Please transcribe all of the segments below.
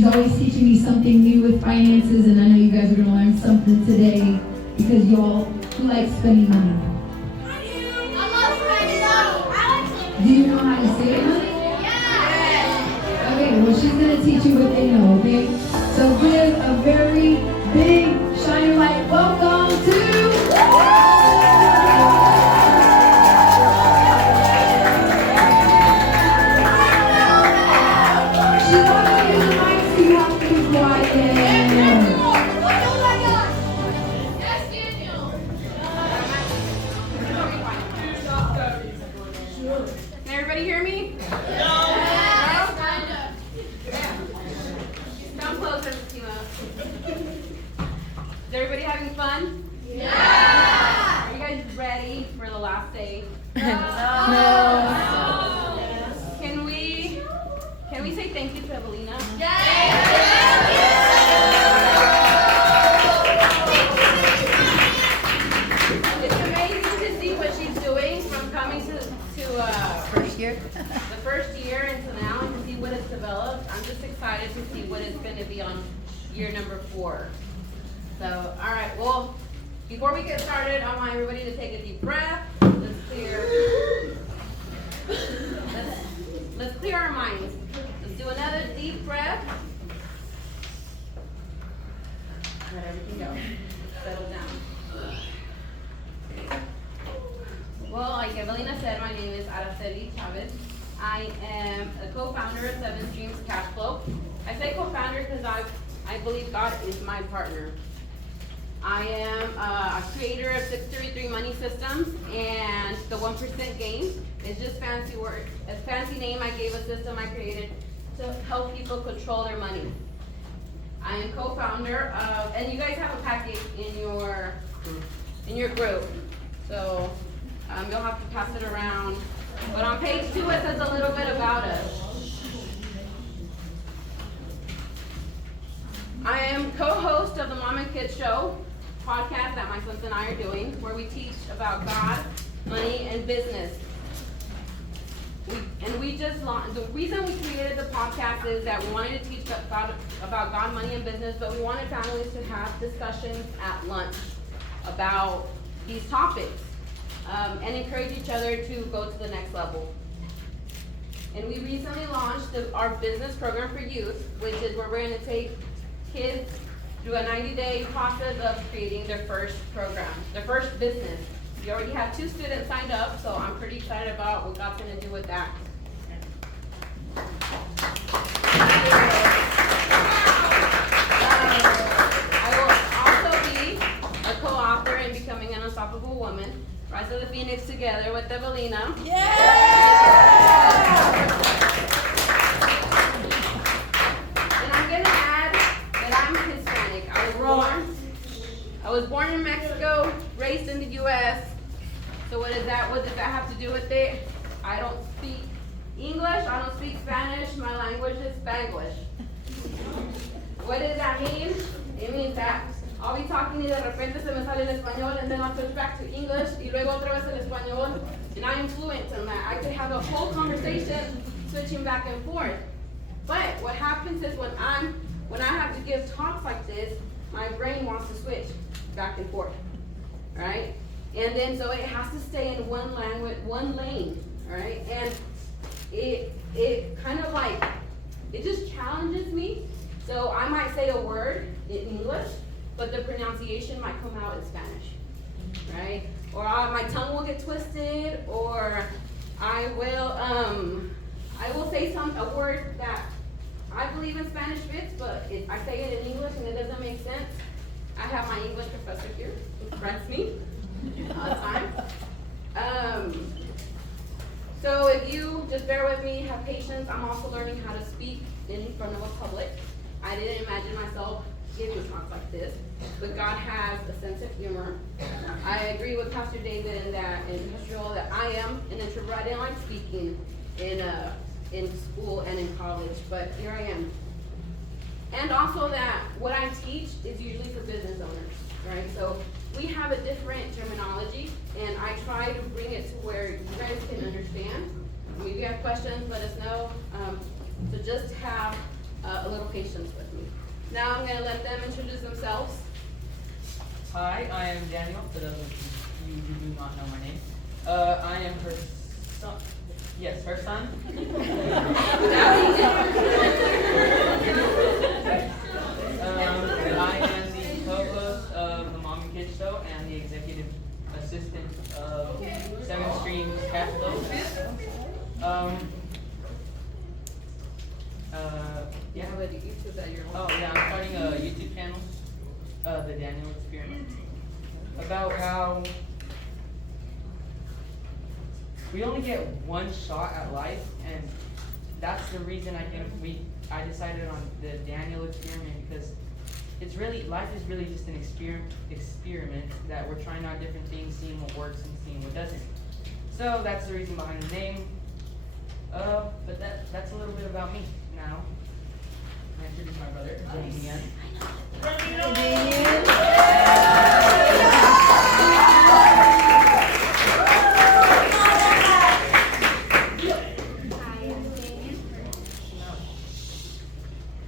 She's always teaching me something new with finances, and I know you guys are going to learn something today because y'all like spending money. Do you know how to save money? Yes. Okay, well, she's going to teach you what they know, okay? So give a very big, shiny light welcome to... She's not going to use the mic, so you have to be quiet. Can everybody hear me? Come closer, Fatima. Is everybody having fun? Yeah! Are you guys ready for the last day? No. Can we say thank you to Evelina? It's amazing to see what she's doing from coming to the first year until now, and to see what it's developed. I'm just excited to see what it's going to be on year number 4. So, all right. Well, before we get started, I want everybody to take a deep breath. Let's clear our minds. Let's do another deep breath. Let everything go. Settle down. Well, like Evelina said, my name is Araceli Chavez. I am a co-founder of 7 Streams Cash Flow. I say co-founder because I believe God is my partner. I am a creator of 633 Money Systems, and the 1% Game is just fancy word. A fancy name I gave a system I created to help people control their money. I am co-founder of, and you guys have a package in your group. So you'll have to pass it around. But on page 2 it says a little bit about us. I am co-host of the Mom and Kids Show podcast that my sons and I are doing, where we teach about God, money, and business. The reason we created the podcast is that we wanted to teach about God, money, and business, but we wanted families to have discussions at lunch about these topics. And encourage each other to go to the next level. And we recently launched our business program for youth, which is where we're going to take kids through a 90-day process of creating their first program, their first business. We already have 2 students signed up, so I'm pretty excited about what God's going to do with that. I will also be a co-author in Becoming an Unstoppable Woman, Rise of the Phoenix together with Evelina. Yeah! And I'm going to add that I'm Hispanic. I was born in Mexico, raised in the U.S. So what does that have to do with it? I don't speak English, I don't speak Spanish, my language is Spanglish. What does that mean? It means that I'll be talking y de repente se me sale el español, and then I'll switch back to English y luego otra vez el español, and I'm fluent in that. I could have a whole conversation switching back and forth. But what happens is when I have to give talks like this, my brain wants to switch back and forth, right? And then so it has to stay in one language, one lane, right? And it kind of like, it just challenges me. So I might say a word in English, but the pronunciation might come out in Spanish, right? Or my tongue will get twisted, or I will say a word that I believe in Spanish fits, but I say it in English and it doesn't make sense. I have my English professor here who corrects me all the time. So if you just bear with me, have patience. I'm also learning how to speak in front of a public. I didn't imagine myself giving talks like this, but God has a sense of humor. I agree with Pastor David in Pastor Joel that I am an introvert. I didn't like speaking in school and in college, but here I am. And also that what I teach is usually for business owners, right? So we have a different terminology, and I try to bring it to where you guys can understand. I mean, if you have questions, let us know. So just have a little patience with me. Now I'm gonna let them introduce themselves. Hi, I am Daniel, for those of you who do not know my name. I am her son. Yes, her son. I am the co-host of the Mom and Kids Show and the executive assistant of Seven Streams Cash Flow. You have a YouTube that you're Oh yeah, I'm starting a YouTube channel, the Daniel Experiment, about how we only get one shot at life, and that's the reason I think I decided on the Daniel Experiment, because it's really, life is really just an experiment that we're trying out different things, seeing what works and seeing what doesn't. So that's the reason behind the name. But that's a little bit about me. Now, I introduce my brother, Damien.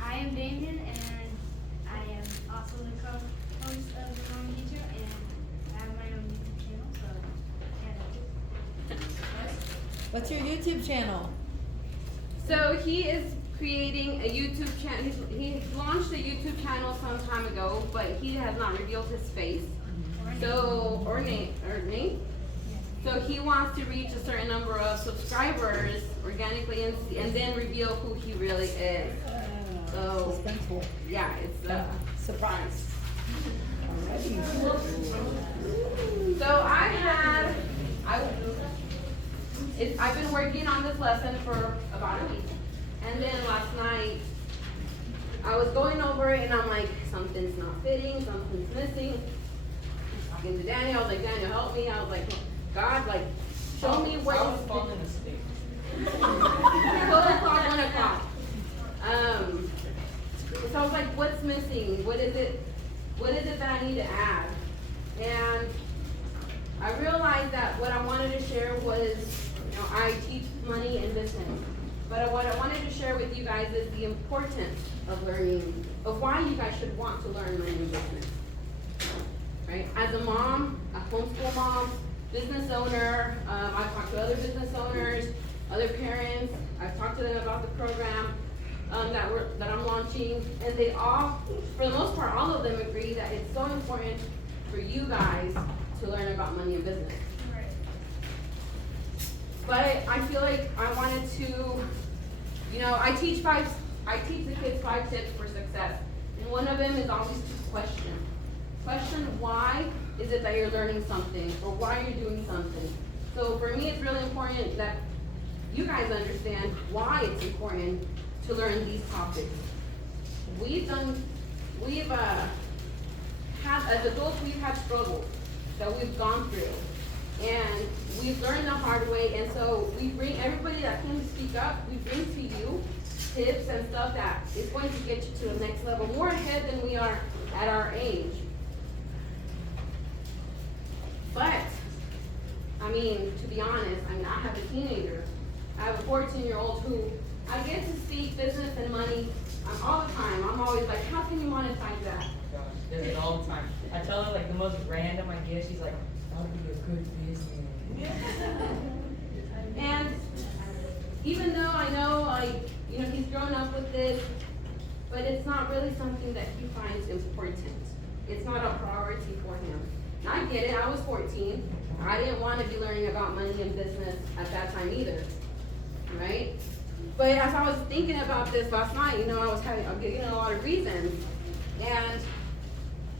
I am Damien, and I am also the co-host of the Mom and Kids Show, and I have my own YouTube channel, so yeah, that's it. What's your YouTube channel? So he is creating a YouTube channel. He launched a YouTube channel some time ago, but he has not revealed his face. So or name. So he wants to reach a certain number of subscribers organically and then reveal who he really is. So Suspenseful. yeah, it's a Surprise. So I've been working on this lesson for about a week. And then last night, I was going over it and I'm like, something's not fitting, something's missing. I was talking to Daniel, I was like, Daniel, help me. I was like, God, like, show me where I was falling asleep. 12 o'clock, 1 o'clock. So I was like, what's missing? What is it that I need to add? And I realized that what I wanted to share was, I teach money and business. But what I wanted to share with you guys is the importance of learning, of why you guys should want to learn money and business. Right? As a mom, a homeschool mom, business owner, I've talked to other business owners, other parents. I've talked to them about the program that I'm launching, and they all, for the most part, all of them agree that it's so important for you guys to learn about money and business. But I feel like I wanted to, I teach the kids 5 tips for success, and one of them is always to question. Question why is it that you're learning something, or why are you doing something. So for me, it's really important that you guys understand why it's important to learn these topics. As adults, we've had struggles that we've gone through, and we've learned the hard way, and so we bring everybody that came to speak up, we bring to you tips and stuff that is going to get you to the next level, more ahead than we are at our age. But, to be honest, I have a teenager. I have a 14-year-old who I get to speak business and money all the time. I'm always like, how can you monetize that? Gosh, does it all the time. I tell her like the most random idea. She's like, that would be a good business. And even though I know, he's grown up with this, but it's not really something that he finds important. It's not a priority for him. And I get it. I was 14. I didn't want to be learning about money and business at that time either, right? But as I was thinking about this last night, I'm getting a lot of reasons. And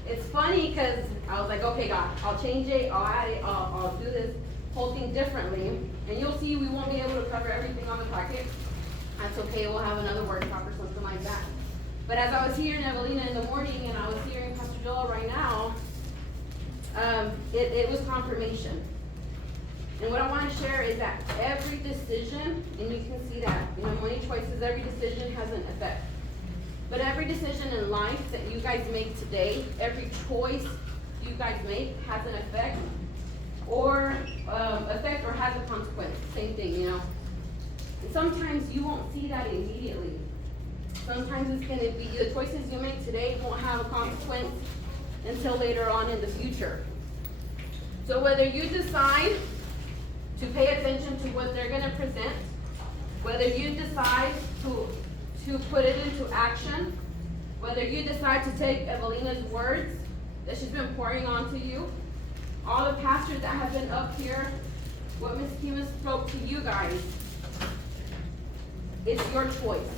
it's funny because I was like, okay, God, I'll change it, I'll add it, I'll do this whole thing differently. And you'll see we won't be able to cover everything on the packet. That's okay, we'll have another workshop or something like that. But as I was here in Evelina in the morning and I was hearing Pastor Joel right now, it was confirmation. And what I want to share is that every decision, and you can see that, money choices, every decision has an effect. But every decision in life that you guys make today, every choice you guys make has an effect, or has a consequence. Same thing, And sometimes you won't see that immediately. Sometimes it's gonna be, the choices you make today won't have a consequence until later on in the future. So whether you decide to pay attention to what they're gonna present, whether you decide to put it into action, whether you decide to take Evelina's words that she's been pouring onto you, all the pastors that have been up here, what Ms. Kima spoke to you guys, it's your choice,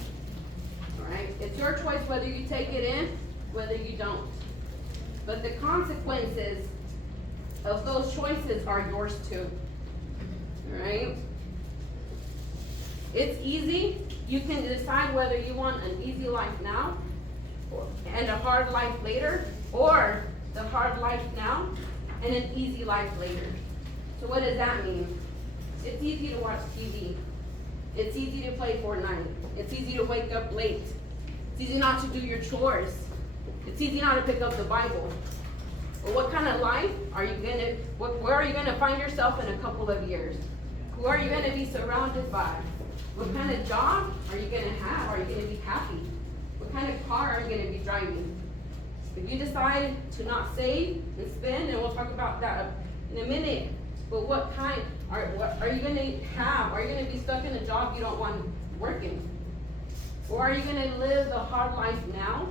all right? It's your choice whether you take it in, whether you don't. But the consequences of those choices are yours too, all right? It's easy. You can decide whether you want an easy life now and a hard life later, or the hard life now and an easy life later. So what does that mean? It's easy to watch TV. It's easy to play Fortnite. It's easy to wake up late. It's easy not to do your chores. It's easy not to pick up the Bible. But what kind of life are you where are you gonna find yourself in a couple of years? Who are you gonna be surrounded by? What kind of job are you gonna have? Are you gonna be happy? What kind of car are you gonna be driving? If you decide to not save and spend, and we'll talk about that in a minute, but what are you gonna have? Are you gonna be stuck in a job you don't want working? Or are you gonna live the hard life now?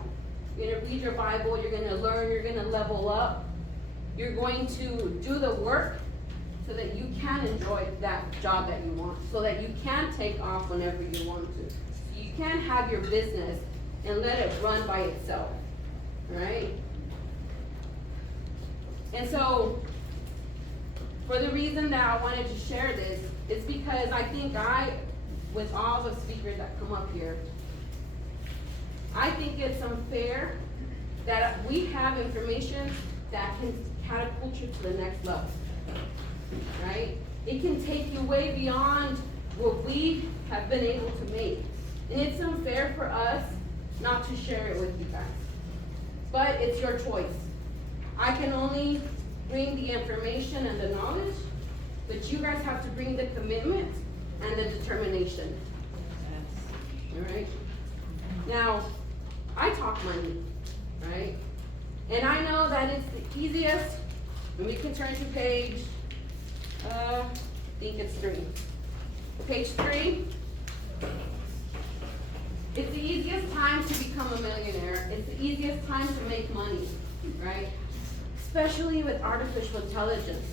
You're gonna read your Bible, you're gonna learn, you're gonna level up. You're going to do the work so that you can enjoy that job that you want, so that you can take off whenever you want to. So you can have your business and let it run by itself, right? And so, for the reason that I wanted to share this, it's because I think with all the speakers that come up here, I think it's unfair that we have information that can catapult you to the next level, right? It can take you way beyond what we have been able to make. And it's unfair for us not to share it with you guys. But it's your choice. I can only bring the information and the knowledge, but you guys have to bring the commitment and the determination. All right? Now, I talk money, right? And I know that it's the easiest, and we can turn to page, I think it's 3. Page 3. It's the easiest time to become a millionaire. It's the easiest time to make money, right? Especially with artificial intelligence.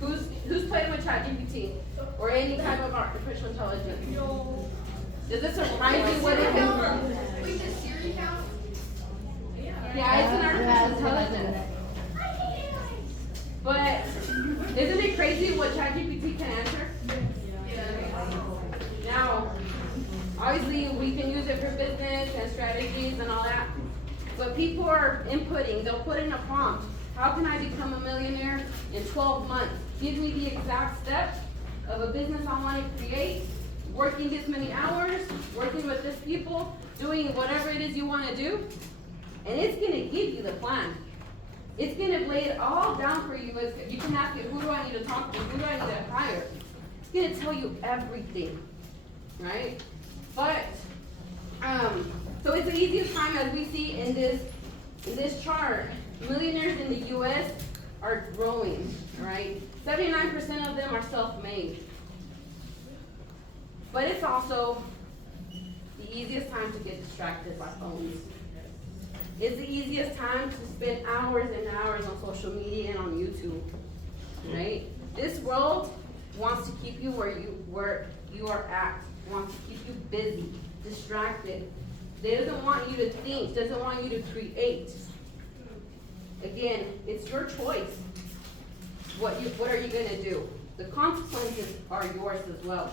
Who's played with ChatGPT or any type of artificial intelligence? No. Does it surprise you what it can do? Yeah, it's an artificial intelligence. But isn't it crazy what ChatGPT can answer? Now, obviously we can use it for business and strategies and all that. But people are inputting, they'll put in a prompt. How can I become a millionaire in 12 months? Give me the exact steps of a business I want to create, working this many hours, working with this people, doing whatever it is you want to do. And it's going to give you the plan. It's going to lay it all down for you. You can ask it, who do I need to talk to? Who do I need to hire? It's going to tell you everything, right? But, so it's the easiest time, as we see in this chart. Millionaires in the U.S. are growing, right? 79% of them are self-made. But it's also the easiest time to get distracted by phones. It's the easiest time to spend hours and hours on social media and on YouTube, right? This world wants to keep you where you are at, wants to keep you busy, distracted. They doesn't want you to think, doesn't want you to create. Again, it's your choice. What are you going to do? The consequences are yours as well.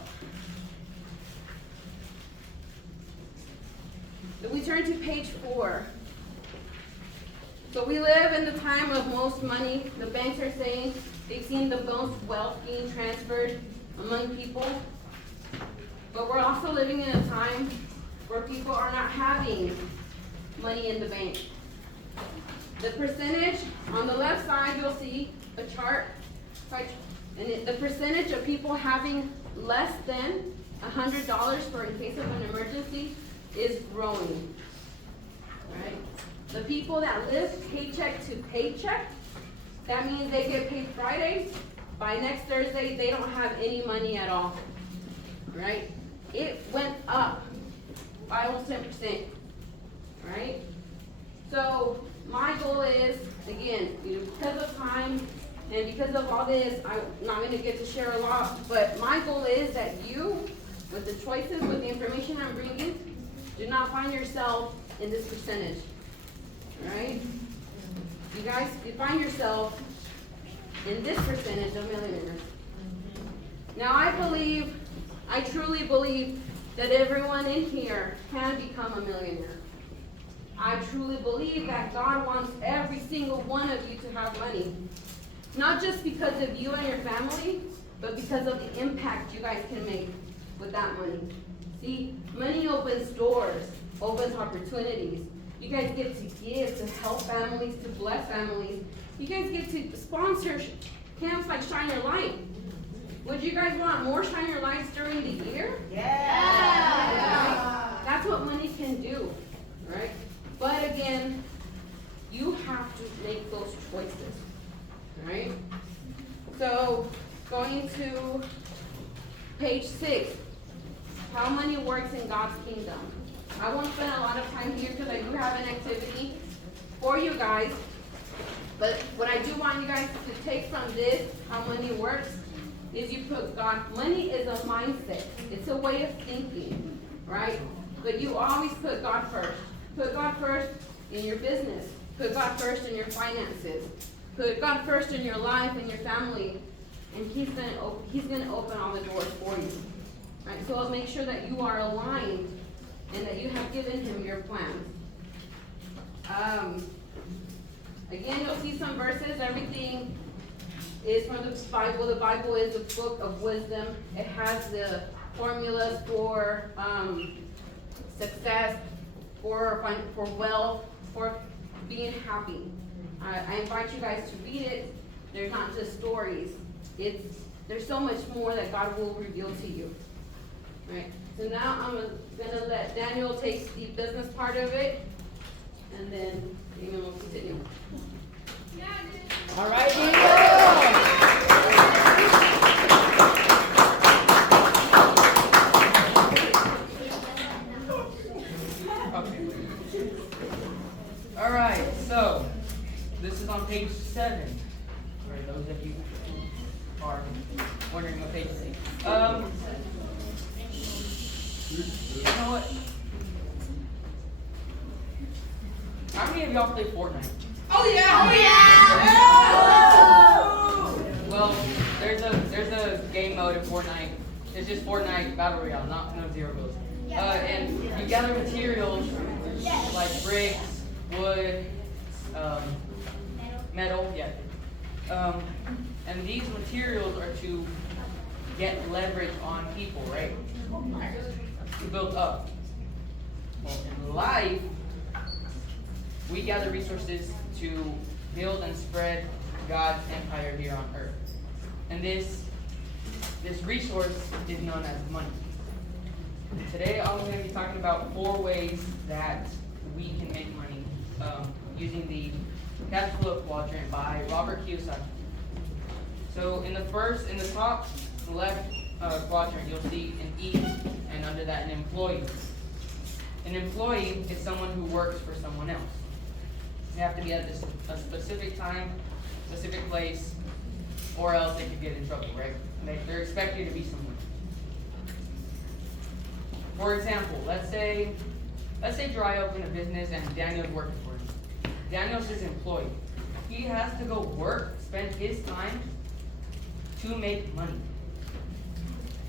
If we turn to page 4. So we live in the time of most money. The banks are saying they've seen the most wealth being transferred among people. But we're also living in a time where people are not having money in the bank. The percentage, on the left side, you'll see a chart, and the percentage of people having less than $100 for in case of an emergency is growing, right? The people that live paycheck to paycheck, that means they get paid Friday. By next Thursday, they don't have any money at all, right? It went up by almost 10%, right? So my goal is, again, because of time and because of all this, I'm not going to get to share a lot, but my goal is that you, with the choices, with the information I'm bringing, do not find yourself in this percentage, right? You guys, you find yourself in this percentage of millionaires. Now I truly believe that everyone in here can become a millionaire. I truly believe that God wants every single one of you to have money. Not just because of you and your family, but because of the impact you guys can make with that money. See, money opens doors, opens opportunities. You guys get to give, to help families, to bless families. You guys get to sponsor camps like Shine Your Light. Would you guys want more Shine Your Lights during the year? Yeah. That's what money can do, right? But again, you have to make those choices, right? So, going to page 6, how money works in God's kingdom. I won't spend a lot of time here because I do have an activity for you guys. But what I do want you guys to take from this, how money works, is you put God, money is a mindset. It's a way of thinking, right? But you always put God first. Put God first in your business. Put God first in your finances. Put God first in your life and your family. And He's gonna open all the doors for you. Right? So make sure that you are aligned and that you have given Him your plans. Again, you'll see some verses. Everything is from the Bible. The Bible is a book of wisdom. It has the formulas for success, for wealth, for being happy. I invite you guys to read it. They're not just stories. There's so much more that God will reveal to you. Right? So now I'm gonna let Daniel take the business part of it, and then Damon will continue. All right, Daniel. All right, so this is on page 7. For those of you who are wondering what page is. You know what? How many of y'all play Fortnite? Oh yeah. Well, there's a game mode in Fortnite. It's just Fortnite Battle Royale, no zero builds. And you gather materials like bricks, wood, metal, and these materials are to get leverage on people, right? To build up. Well, in life, we gather resources to build and spread God's empire here on earth. And this resource is known as money. Today I'm going to be talking about 4 ways that we can make money using the cash flow quadrant by Robert Kiyosaki. So in the top left quadrant, you'll see an E, and under that an employee. An employee is someone who works for someone else. They have to be at a specific time, specific place, or else they could get in trouble, right? They're expected to be somewhere. For example, let's say Dry opened a business and Daniel's working for him. Daniel's his employee. He has to go work, spend his time to make money.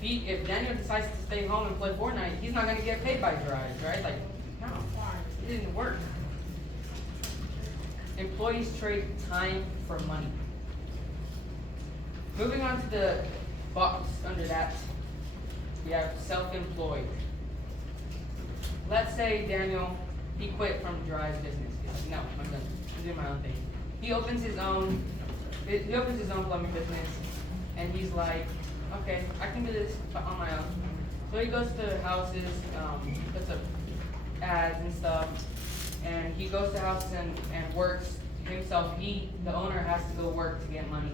If Daniel decides to stay home and play Fortnite, he's not going to get paid by Dry, right? Like, no, it didn't work. Employees trade time for money. Moving on to the box under that, we have self-employed. Let's say Daniel, he quit from Dry's business. He's like, no, I'm done. I'm doing my own thing. He opens his own plumbing business, and he's like, okay, I can do this on my own. So he goes to houses, puts up ads and stuff, and he goes to houses and works himself. The owner has to go work to get money,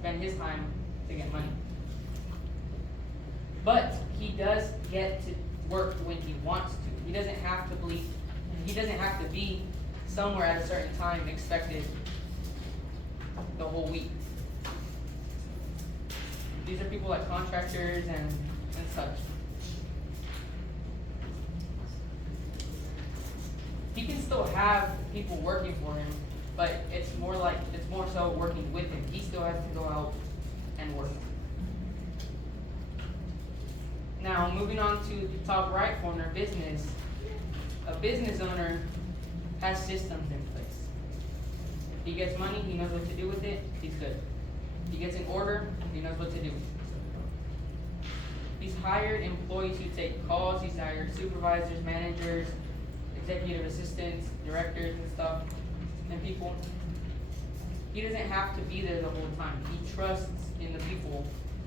spend his time to get money. But he does get to work when he wants to. He doesn't have to be somewhere at a certain time expected the whole week. These are people like contractors and such. He can still have people working for him, but it's more so working with him. He still has to go out and work. Now, moving on to the top right corner, business. A business owner has systems in place. He gets money, he knows what to do with it, he's good. He gets an order, he knows what to do. He's hired employees who take calls, he's hired supervisors, managers, executive assistants, directors and stuff, and people. He doesn't have to be there the whole time. He trusts in the people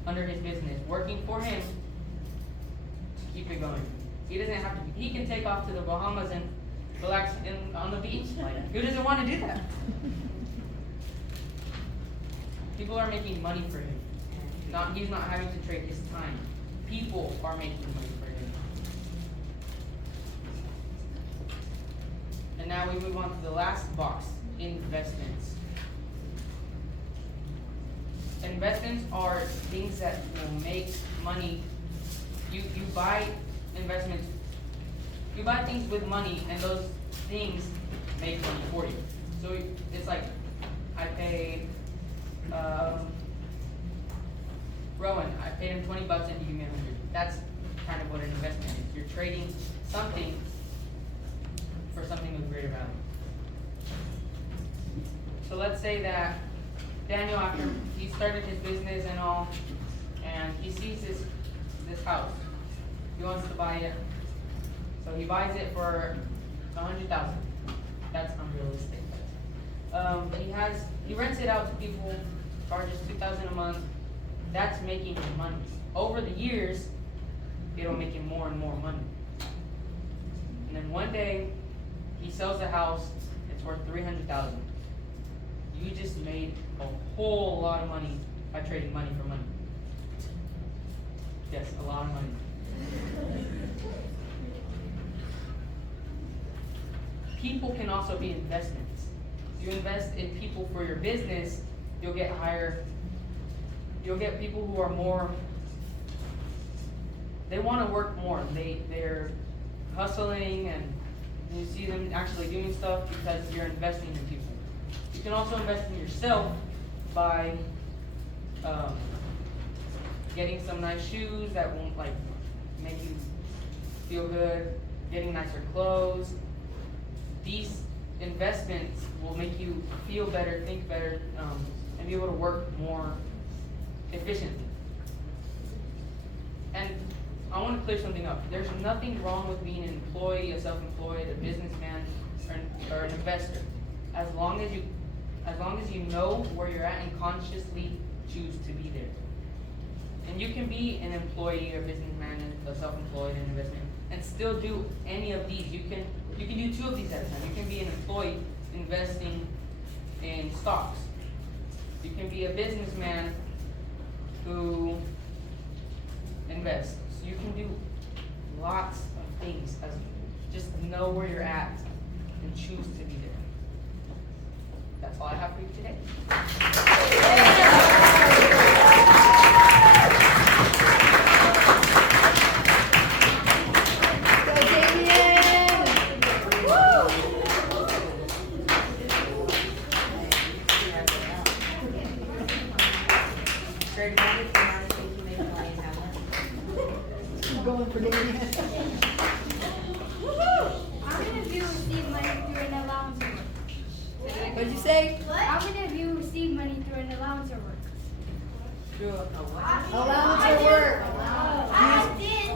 under his business, working for him to keep it going. He doesn't have to, he can take off to the Bahamas and relax on the beach. Like, who doesn't want to do that? People are making money for him. He's not having to trade his time. People are making money for him. And now we move on to the last box, investments. Investments are things that will make money. You buy investments, you buy things with money, and those things make money for you. So it's like, I paid Rowan, I paid him $20 and he gave me 100. That's kind of what an investment is. You're trading something for something with greater value. So let's say that Daniel, after he started his business and all, and he sees this house. He wants to buy it. So he buys it for $100,000. That's unrealistic. He rents it out to people, charges $2,000 a month. That's making him money. Over the years, it'll make him more and more money. And then one day, he sells the house. It's worth $300,000. You just made a whole lot of money by trading money for money. Yes, a lot of money. People can also be investments. If you invest in people for your business, you'll get people who are more, they want to work more. They're hustling, and you see them actually doing stuff because you're investing in people. You can also invest in yourself by getting some nice shoes that won't make you feel good, getting nicer clothes. These investments will make you feel better, think better, and be able to work more efficiently. And I want to clear something up. There's nothing wrong with being an employee, a self-employed, a businessman, or an investor, as long as you know where you're at and consciously choose to be there. And you can be an employee, a businessman, and a self-employed, and investment, and still do any of these. You can do two of these at a time. You can be an employee investing in stocks. You can be a businessman who invests. So you can do lots of things. Just know where you're at and choose to be there. That's all I have for you today. Going for Damien. How many of you receive money through an allowance of work? What'd you say? How many of you receive money through an allowance of work? Allowance of work. I did.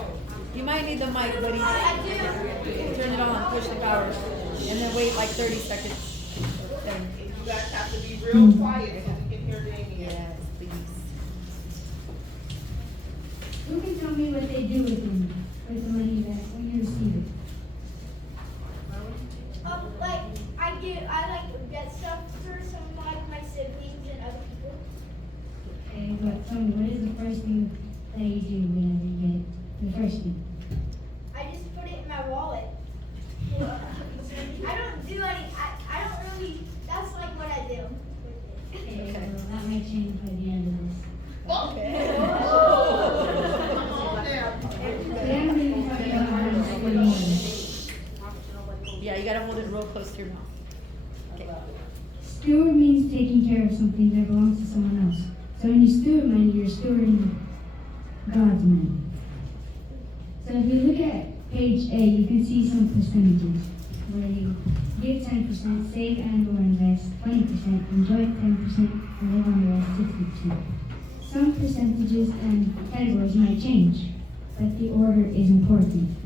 You might need the mic, buddy. Turn it on, push the power, and then wait like 30 seconds. Then. You guys have to be real quiet so we can hear Damien. Yes, please. Who can tell me what they do with the money that when you receive it? wallet. I don't do any, I don't really, that's like what I do. Okay, well, that might change by the end of this. Today I'm going to be talking about how to spend money. Yeah, you gotta hold it real close to your mouth. Okay. Steward means taking care of something that belongs to someone else. So when you steward money, you're stewarding God's money. So if you look at page 8, you can see some percentages where you give 10%, save and or invest 20%, enjoy 10%, and live on the rest 60%. Some percentages and categories might change, but the order is important.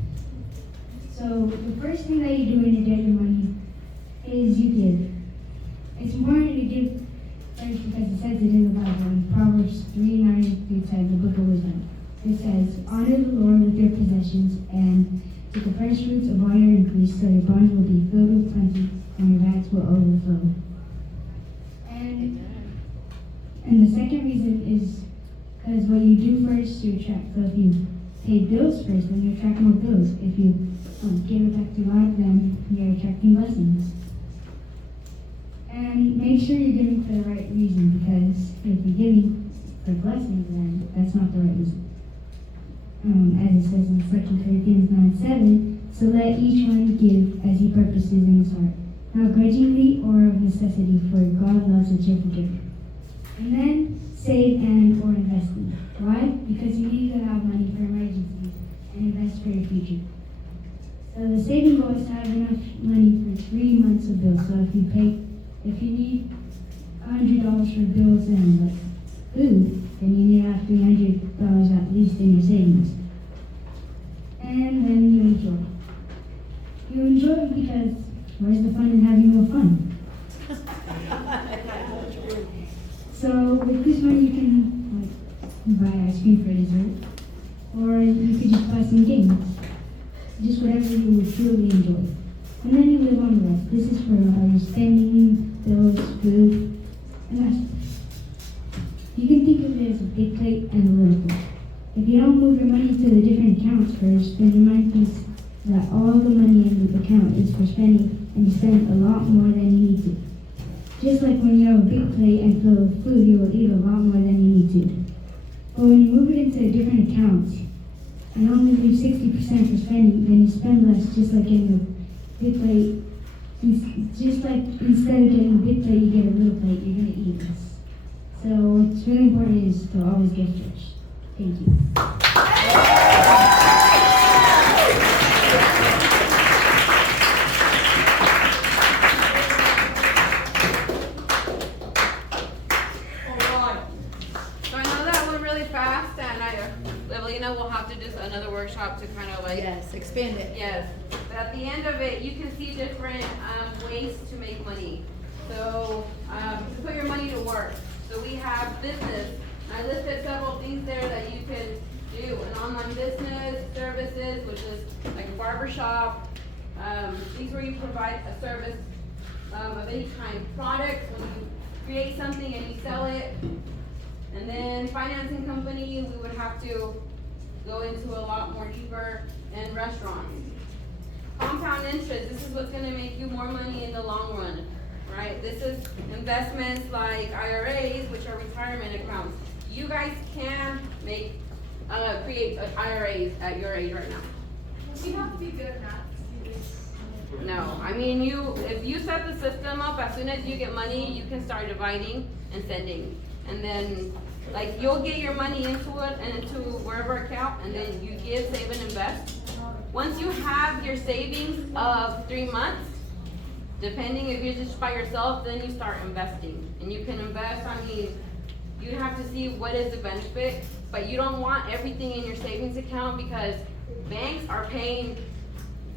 So the first thing that you do when you get your money is you give. It's important to give first because it says it in the Bible in Proverbs 3:9-10, the book of wisdom. It says, honor the Lord with your possessions and with the first fruits of all your increase, so your barns will be filled with plenty and your vats will overflow. And the second reason is because what you do first, you attract. So if you pay bills first, then you attract more bills. If you give it back to God, then you're attracting blessings. And make sure you're giving for the right reason, because if you're giving for blessings, then that's not the right reason. As it says in 2 Corinthians 9:7, so let each one give as he purposes in his heart, not grudgingly or of necessity, for God loves a cheerful giver. And then save and or investing. Why? Because you need to have money for emergencies and invest for your future. So the saving goal is to have enough money for 3 months of bills. So if you need $100 for bills and food, then you need to have $300 at least in your savings. And then you enjoy. You enjoy because where's the fun in having no fun? So with this money you can buy ice cream for dessert, or you could just buy some games. Just whatever you would truly enjoy. And then you live on the rest. This is for your spending, bills, food, and that's. You can think of it as a big plate and a little plate. If you don't move your money to the different accounts first, then your mind thinks that all the money in the account is for spending, and you spend a lot more than you need to. Just like when you have a big plate and full of food, you will eat a lot more than you need to. But when you move it into different accounts, and only leave 60% for spending, then you spend less, just like getting a big plate. Just like instead of getting a big plate, you get a little plate, you're going to eat less. So what's really important is to always give first. Thank you. So I know that went really fast, and Evelina will have to do another workshop to kind of like. Yes, expand it. Yes, but at the end of it, you can see different ways to make money. So to put your money to work. So we have business. I listed several things there that you can do. An online business, services, which is like a barbershop. These where you provide a service of any kind. Products, when you create something and you sell it. And then financing company, we would have to go into a lot more deeper, and restaurants. Compound interest, this is what's gonna make you more money in the long run, right? This is investments like IRAs, which are retirement accounts. You guys can create IRAs at your age right now. You have to be good at math. No, I mean, if you set the system up, as soon as you get money, you can start dividing and sending. And then, like, you'll get your money into it and into wherever account, and then you give, save, and invest. Once you have your savings of 3 months, depending if you're just by yourself, then you start investing. And you can invest, I mean, you have to see what is the benefit, but you don't want everything in your savings account because banks are paying,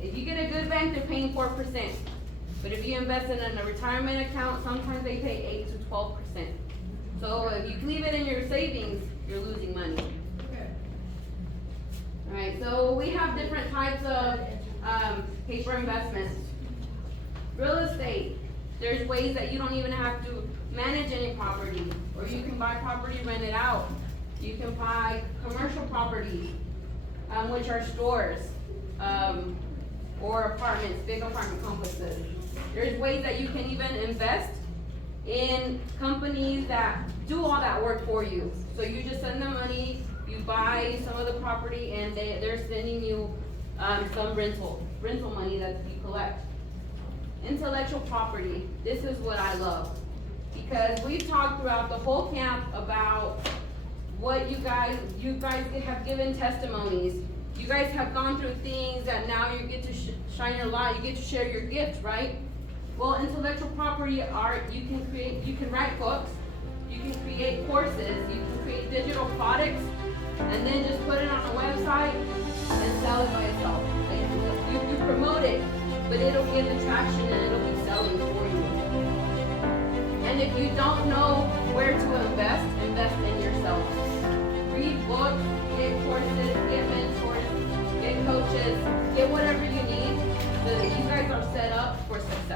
if you get a good bank, they're paying 4%. But if you invest in a retirement account, sometimes they pay 8 to 12%. So if you leave it in your savings, you're losing money. Alright, so we have different types of paper investments. Real estate, there's ways that you don't even have to manage any property, or you can buy property, rent it out. You can buy commercial properties, which are stores. or apartments, big apartment complexes. There's ways that you can even invest in companies that do all that work for you. So you just send them money, you buy some of the property, and they're sending you some rental money that you collect. Intellectual property, this is what I love. Because we've talked throughout the whole camp about what you guys have given testimonies. You guys have gone through things that now you get to shine your light, you get to share your gift, right? Well, intellectual property art, you can write books, you can create courses, you can create digital products, and then just put it on a website and sell it by itself. Like, you promote it, but it'll get the traction and it'll be selling for you. And if you don't know where to invest in yourself. Read books, get courses, get mentors, get coaches, get whatever you need so that you guys are set up for success.